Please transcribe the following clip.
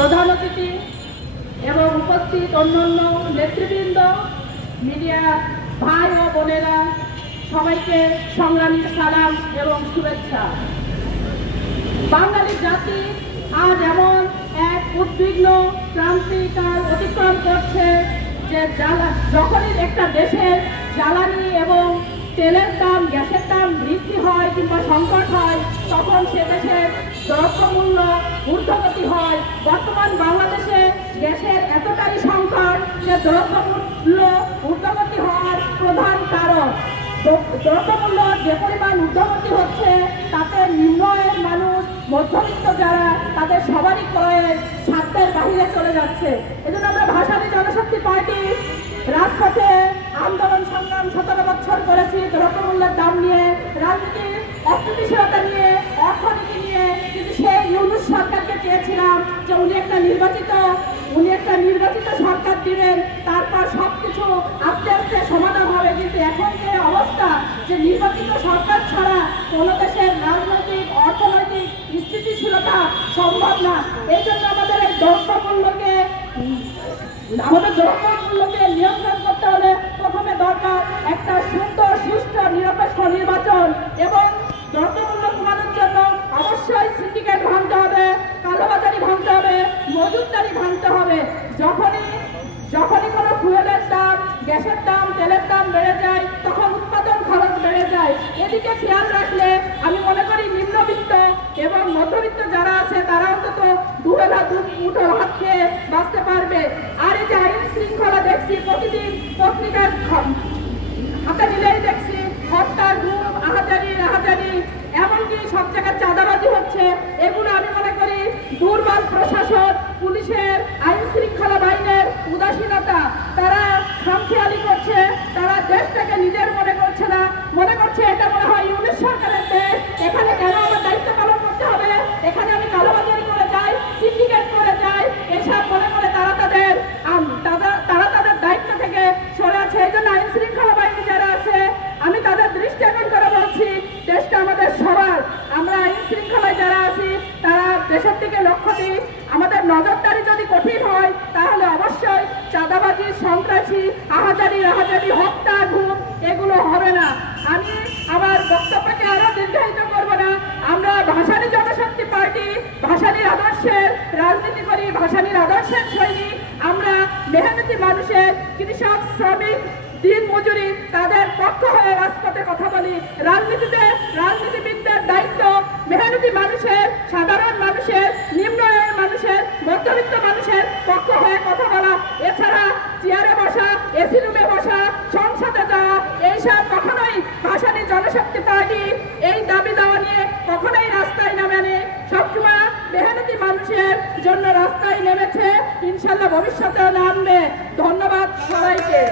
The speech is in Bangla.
প্রধান অতিথি এবং উপস্থিত অন্যান্য নেতৃবৃন্দ, মিডিয়া ভাই ও বোনেরা, সবাইকে সংগ্রামী সালাম এবং শুভেচ্ছা। বাঙালি জাতি আজ এমন এক উদ্বিগ্ন ক্রান্তিকাল অতিক্রম করছে যে যখনই একটা দেশের জ্বালানি এবং তেলের দাম, গ্যাসের দাম বৃদ্ধি হয় কিংবা সংকট হয়, তখন সে দেশের দ্রব্যমূল্য ঊর্ধ্বগতি হয়। বর্তমান বাংলাদেশে গ্যাসের এতটাই সংকট যে দ্রব্যমূল্য ঊর্ধ্বগতি হওয়ার প্রধান কারণ। দ্রব্যমূল্য যে পরিমাণ ঊর্ধ্বগতি হচ্ছে তাতে নিম্ন আয়ের মানুষ, মধ্যবিত্ত যারা, তাদের সবারই ক্রয়ের সাধ্যের বাহিরে চলে যাচ্ছে। এজন্য আমরা ভাসানী জনশক্তি পার্টি রাজপথে আন্দোলন সংগ্রাম 17 বছর করেছি দ্রব্যমূল্যের দাম নিয়ে, রাজনীতির অস্থিতিশীলতা নিয়ে, অর্থনীতি নিয়ে। কিন্তু সেই ইউনূস সরকারকে চেয়েছিলাম যে উনি একটা নির্বাচিত সরকার দিবেন, তারপর সবকিছু আস্তে আস্তে সমাধান হবে। কিন্তু এখন যে অবস্থা, যে নির্বাচিত সরকার ছাড়া কোনো দেশের রাজনৈতিক অর্থনৈতিক স্থিতিশীলতা সম্ভব না। এই জন্য আমাদের এই দ্রব্যমূল্যকে নিয়ন্ত্রণ করতে হলে প্রথমে দরকার একটা সুন্দর, সুষ্ঠু, নিরপেক্ষ নির্বাচন এবং দ্রব্যমূল্য কমানোর জন্য অবশ্যই সিন্ডিকেট ভাঙতে হবে, কালোবাজারি ভাঙতে হবে, মজুতদারি ভাঙতে হবে। যখনই কোনো ফুয়েলের দাম, গ্যাসের দাম, তেলের দাম বেড়ে যায়, তখন উৎপাদন খরচ বেড়ে যায়। এদিকে খেয়াল রাখলে আমি মনে করি নিম্নবিত্ত এবং মধ্যবিত্ত যারা আছে তারা অন্তত দুবেলা দুমুঠো ভাত খেয়ে বাঁচতে পারবে। আর এই যে আইন শৃঙ্খলা দেখছি, প্রতিদিন পত্রিকার হাতে নিলেই দেখছি হত্যা, গুম, রাহাজানি, এমনকি সব জায়গায় চাঁদাবাজি হচ্ছে। এগুলো আমি মনে করি দুর্বল প্রশাসন, পুলিশের, আইন শৃঙ্খলা বাহিনীর উদাসীনতা। তারা খামখেয়ালি করছে, তারা দেশটাকে নিজের মনে করছে না, মনে করছে এটা মনে হয় ইউনূস সরকারের দেশ, এখানে কেন আমার দায়িত্ব পালন করতে হবে, এখানে আমি কালোবাজারি করে যাই, সিন্ডিকেট করে যাই, এসব মনে করে তারা তাদের দায়িত্ব থেকে সরে আছে। এই জন্য আইন শৃঙ্খলা বাহিনী যারা আছে, আমি তাদের দৃষ্টি আকর্ষণ করে বলছি, দেশটা আমাদের সবার। আমরা আইন শৃঙ্খলায় যারা আছি তারা দেশের দিকে লক্ষ্য দিই। আমাদের নজরদারি যদি কঠিন হয় তাহলে অবশ্যই চাঁদাবাজি, সন্ত্রাসী, রাহাজানি, হত্যা, গুম এগুলো হবে না। আমি আমার বক্তব্যকে আরো দীর্ঘায়িত করবো না। আমরা ভাসানী জনশক্তি পার্টি ভাসানীর আদর্শের রাজনীতি করি, ভাসানীর আদর্শের সৈনিক। আমরা মেহনতি মানুষের, কৃষক, শ্রমিক, দিন মজুরি, তাদের পক্ষ হয়ে রাজপথে কথা বলি। রাজনীতিবিদদের দায়িত্ব মেহনতি মানুষের, সাধারণ মানুষের, নিম্ন আয়ের মানুষের, মধ্যবিত্ত মানুষের পক্ষ হয়ে কথা বলা। এছাড়া চেয়ারে বসা, এসি রুমে বসা, সংসদে যাওয়া, এইসব কখনোই ভাসানী জনশক্তি পার্টি এই দাবি দাওয়া নিয়ে কখনোই রাস্তায় নামেনি। সবসময় মেহনতি মানুষের জন্য রাস্তায় নেমেছে, ইনশাল্লাহ ভবিষ্যতেও নামবে। ধন্যবাদ সবাইকে।